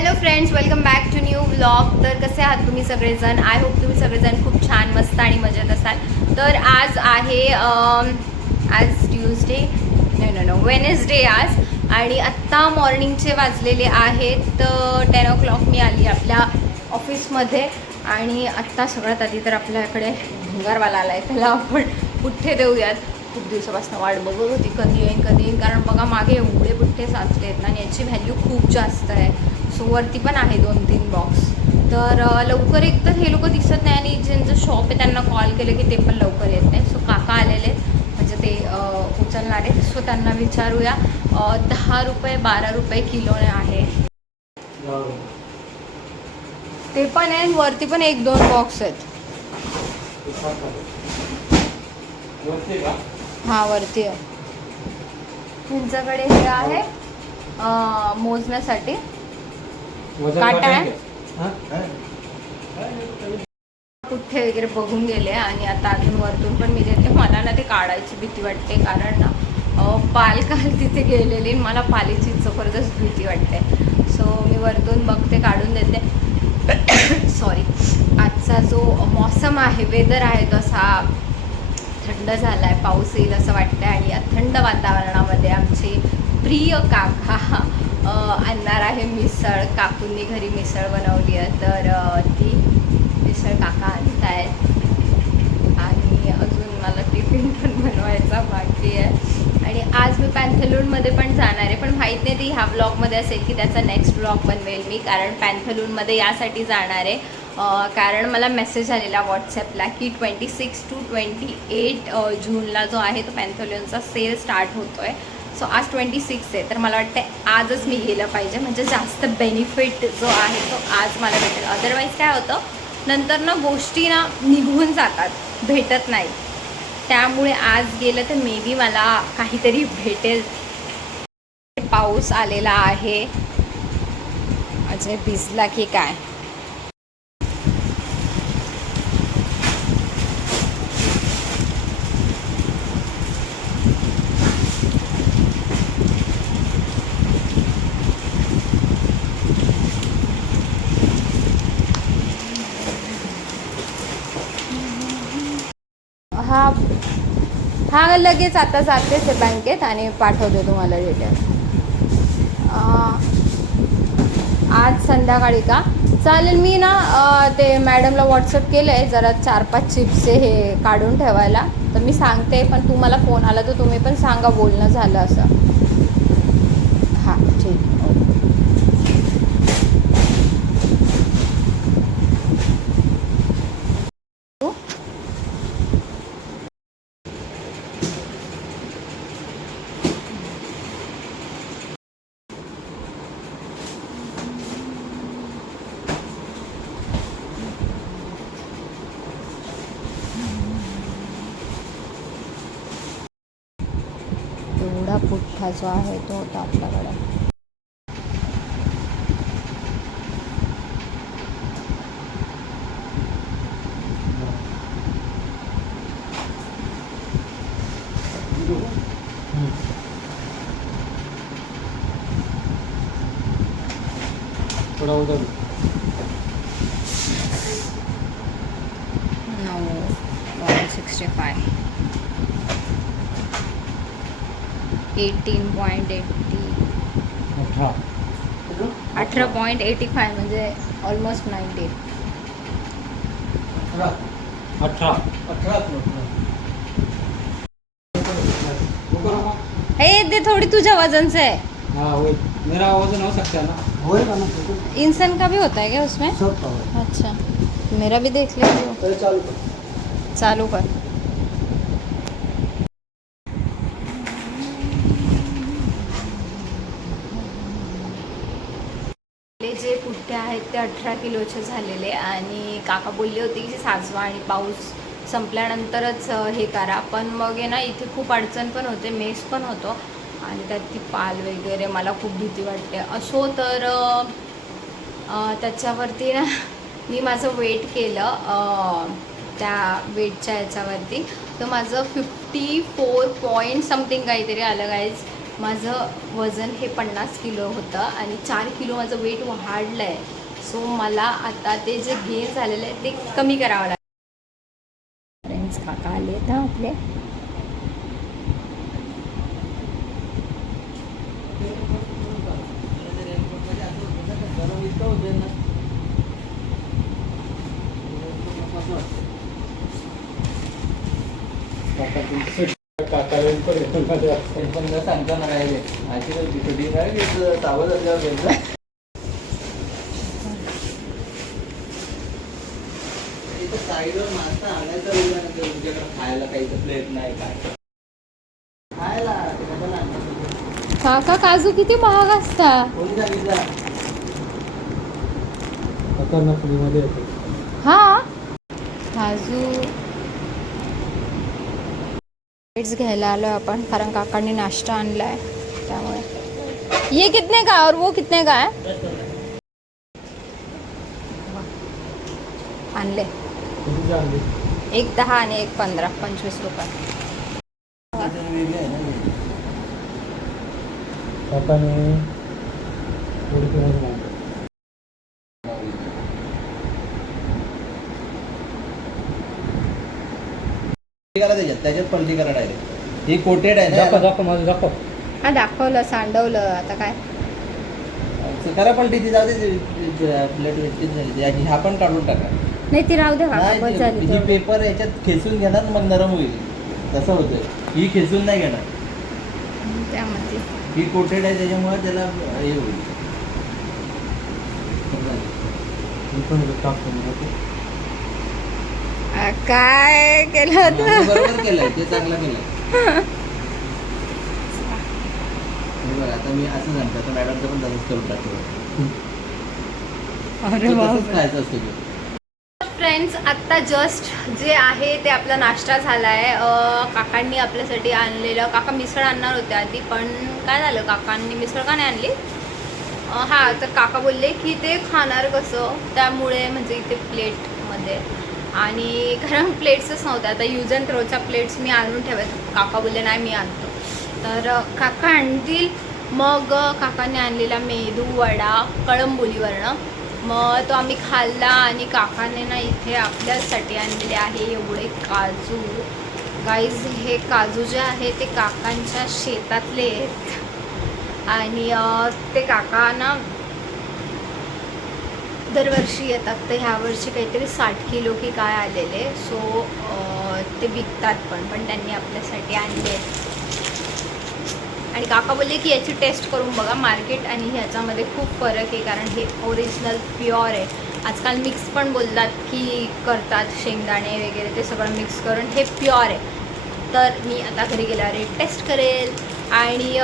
Hello friends welcome back to new vlog तर कसे आहात तुम्ही सगळेजण? आय होप तुम्ही सगळेजण खूप छान मस्त आणि मजेत असाल. तर आज आहे आज Tuesday no no no Wednesday आज. आणि आत्ता मॉर्निंगचे वाजलेले आहेत टेन ओ क्लॉक मी आली आपल्या ऑफिसमध्ये आणि आत्ता सगळ्यात आधी तर आपल्याकडे भंगारवाला आला आहे त्याला आपण पुठ्ठे देऊयात. खूप दिवसापासून वाट बघत होती. कधी येईन कधी येईन. कारण बघा मागे एवढे पुठ्ठे साचले आहेत ना आणि याची व्हॅल्यू खूप जास्त आहे. सो वरती पण आहे दोन तीन बॉक्स तर लवकर एक तर हे लोक दिसत नाही आणि ज्यांचं शॉप आहे त्यांना कॉल केलं की ते पण लवकर येत नाही सो काका आलेले आहेत. म्हणजे ते अं, उचलणार आहेत. सो त्यांना विचारूया. दहा रुपये बारा रुपये किलोने आहे. ते पण आहे वरती पण एक दोन बॉक्स आहेत. हा वरती आहे. त्यांच्याकडे हे आहे मोजण्यासाठी. काटा? आहे? कुठे वगैरे बघून गेले आणि आता अजून वरतून पण मी देते मला ना ते काढायची भीती वाटते कारण ना अं, पाल काल तिथे गेलेली मला पालीची जबरदस्त भीती वाटते. सो मी वरतून बघते काढून देते. सॉरी आजचा जो मौसम आहे वेदर आहे तो असा थंड झाला आहे पाऊस येईल असं वाटतं आणि या थंड वातावरणामध्ये आमचे प्रिय काका आणणार आहे मिसळ. काकूंनी घरी मिसळ बनवली आहे. तर ती मिसळ काका आणत आहेत. आणि अजून मला टिफिन पण बनवायचा बाकी आहे. आणि आज मी पॅन्थलूनमध्ये पण जाणार आहे. पण माहीत नाही ती ह्या ब्लॉगमध्ये असेल की त्याचा नेक्स्ट ब्लॉग बनवेल मी कारण पॅन्थलूनमध्ये यासाठी जाणार आहे. कारण मला मेसेज आलेला व्हॉट्सॲपला की twenty six two twenty eight जूनला जो आहे तो पॅन्थोलियनचा सेल स्टार्ट होतो आहे सो आज ट्वेंटी सिक्स आहे. तर मला वाटतं आजच मी गेलं पाहिजे. म्हणजे जास्त बेनिफिट जो आहे तो आज मला भेटेल. अदरवाईज काय होतं? नंतर ना गोष्टी ना निघून जातात. भेटत नाही. त्यामुळे आज गेलं तर मे बी मला काहीतरी भेटेल. पाऊस आलेला आहे. अजय भिजला की काय? हा हा लगेच आता जातेच आहे बँकेत आणि पाठवते तुम्हाला डिटेल आज संध्याकाळी का? चालेल मी ना ते मॅडमला व्हॉट्सअप केलं आहे जरा चार पाच चिप्सचे हे काढून ठेवायला. तर मी सांगते पण तुम्हाला फोन आला तर तुम्ही पण सांगा बोलणं झालं असं हां ठीक एवढा पुठ्ठा जो आहे तो होता आपल्याकडे. थोडा उधर नऊ one sixty five eighteen point eighty अठरा. अठरा पॉईंट एटी फाय म्हणजे ऑलमोस्ट नाईन्टी अठरा. अठरा. अठरा. हे ते थोड़ी तुझ्या वज़न से है हाँ मेरा वज़न हो सकता है ना होएगा ना? इंसान का भी होता है क्या उसमें? सब का अच्छा. मेरा भी देख पहले चालू कर. चालू कर. ते अठरा किलोचे झालेले आणि काका बोलले होते की साजवा आणि पाऊस संपल्यानंतरच हे करा. पण मग आहे ना इथे खूप अडचण पण होते मेस पण होतो. आणि त्यात ती पाल वगैरे मला खूप भीती वाटते. असो तर त्याच्यावरती ना मी माझं वेट केलं त्या वेटच्या याच्यावरती. तर माझं फिफ्टी फोर पॉईंट समथिंग काहीतरी आलं गाईज माझं वजन हे पन्नास किलो होतं आणि चार किलो माझं वेट वाढलं आहे सो मला आता ते जे गेन झालेलं आहे ते कमी करावं लागेल. फ्रेंड्स काका आले आहेत हं आपले. पण सांगता ना काय अशी काही शूटिंग आहे की सावध असल्यावर घ्यायचं इथं साईडवर आणायचा नाही तुमच्याकडे खायला काही प्लेट नाही काय खायला? काका काजू किती महाग असतात कोणी सांगितलं आता फ्रीमध्ये येते. हा? काजू. प्लेट्स घ्यायला आलो आपण कारण काकांनी नाश्ता आणलाय त्यामुळे. ये कितने का और वो कितने का है? आणली. एक दहा आणि एक पंधरा पंचवीस रुपये त्याच्यात त्याच्यात पलटी करा डायरेक्ट ही कोटेड आहे दाखव ना दाखव माझं दाखव हा दाखवलं सांडवलं आता काय. करा पलटी ती जाऊ दे प्लेट व्यवस्थित झाली ती. हा पण काढून टाका नाही ती राहू दे काका बस झाली ही तेवढी. पेपर याच्यात खेचून घेणार मग नरम होईल. तसं होतंय. ही खेचून नाही घेणार. त्यामध्ये ही कोटेड आहे त्याच्यामुळे त्याला हे होईल. आ, काय केलं होतं? बरोबर केलंय ते चांगलं केलंय. हे बघा आता मी असं सांगतो आता मॅडमचं पण तसंच करून टाकतो. अरे तसंच बापरे. खायचं असतं ते. फ्रेंड्स आत्ता जस्ट जे आहे ते आपला नाश्ता झाला आहे काकांनी आपल्यासाठी आणलेलं काका मिसळ आणणार होते आधी पण काय झालं? काकांनी मिसळ का नाही आणली? हां तर काका बोलले की ते खाणार कसं? त्यामुळे म्हणजे इथे प्लेटमध्ये आणि कारण प्लेट्सच नव्हत्या आता यूज अँड थ्रोच्या प्लेट्स मी आणून ठेवायचं. काका बोलले नाही मी आणतो. तर काका आणतील. मग काकांनी काकाने आणलेला मेदू वडा कळंबोलीवरनं मग तो आम्ही खाल्ला आणि काकाने ना इथे आपल्यासाठी आणलेले आहे एवढे काजू. गाईज हे काजू जे आहे ते काकांच्या शेतातले आहेत. आणि ते काका ना दरवर्षी येतात. तर ह्या वर्षी काहीतरी साठ किलो की काय आलेले. सो ते विकतात पण पण त्यांनी आपल्यासाठी आणले आहेत. आणि काका बोलले की याची टेस्ट करून बघा मार्केट आणि ह्याच्यामध्ये खूप फरक आहे कारण हे ओरिजिनल प्युअर आहे. आजकाल मिक्स पण बोलतात की करतात शेंगदाणे वगैरे ते सगळं मिक्स करून हे प्युअर आहे. तर मी आता घरी गेल्यावर टेस्ट करेल. आणि